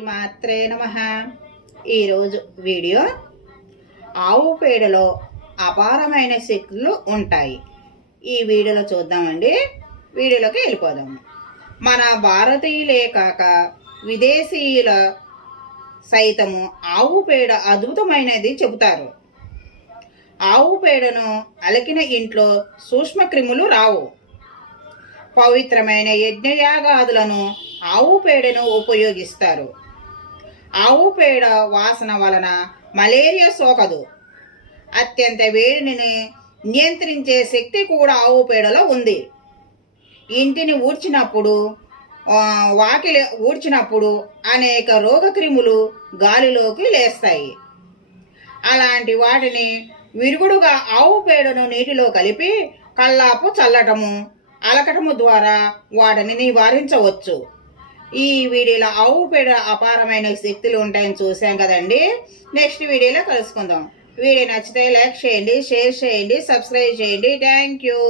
మాత్రే నమ. ఈరోజు వీడియో ఆవు పేడలో అపారమైన శక్తులు ఉంటాయి. ఈ వీడియోలో చూద్దామండి. వీడియోలోకి వెళ్ళిపోదాము మన భారతీయులే కాక విదేశీయుల సైతము ఆవు పేడ అద్భుతమైనది చెబుతారు. ఆవు పేడను అలకిన ఇంట్లో సూక్ష్మక్రిములు రావు. పవిత్రమైన యజ్ఞయాగాదులను ఆవు పేడను ఉపయోగిస్తారు. ఆవు పేడ వాసన వలన మలేరియా సోకదు. అత్యంత వేడిని నియంత్రించే శక్తి కూడా ఆవు పేడలో ఉంది. ఇంటిని ఊడ్చినప్పుడు వాకిలి ఊడ్చినప్పుడు అనేక రోగక్రిములు గాలిలోకి లేస్తాయి. అలాంటి వాటిని విరుగుడుగా ఆవు పేడను నీటిలో కలిపి కల్లాపు చల్లటము అలకటము ద్వారా వాటిని నివారించవచ్చు. ఈ వీడియోలో ఆవు పేడ అపారమైన శక్తులు ఉంటాయని చూసాం కదండి. నెక్స్ట్ వీడియోలో కలుసుకుందాం. వీడియో నచ్చితే లైక్ చేయండి షేర్ చేయండి సబ్స్క్రైబ్ చేయండి. Thank you.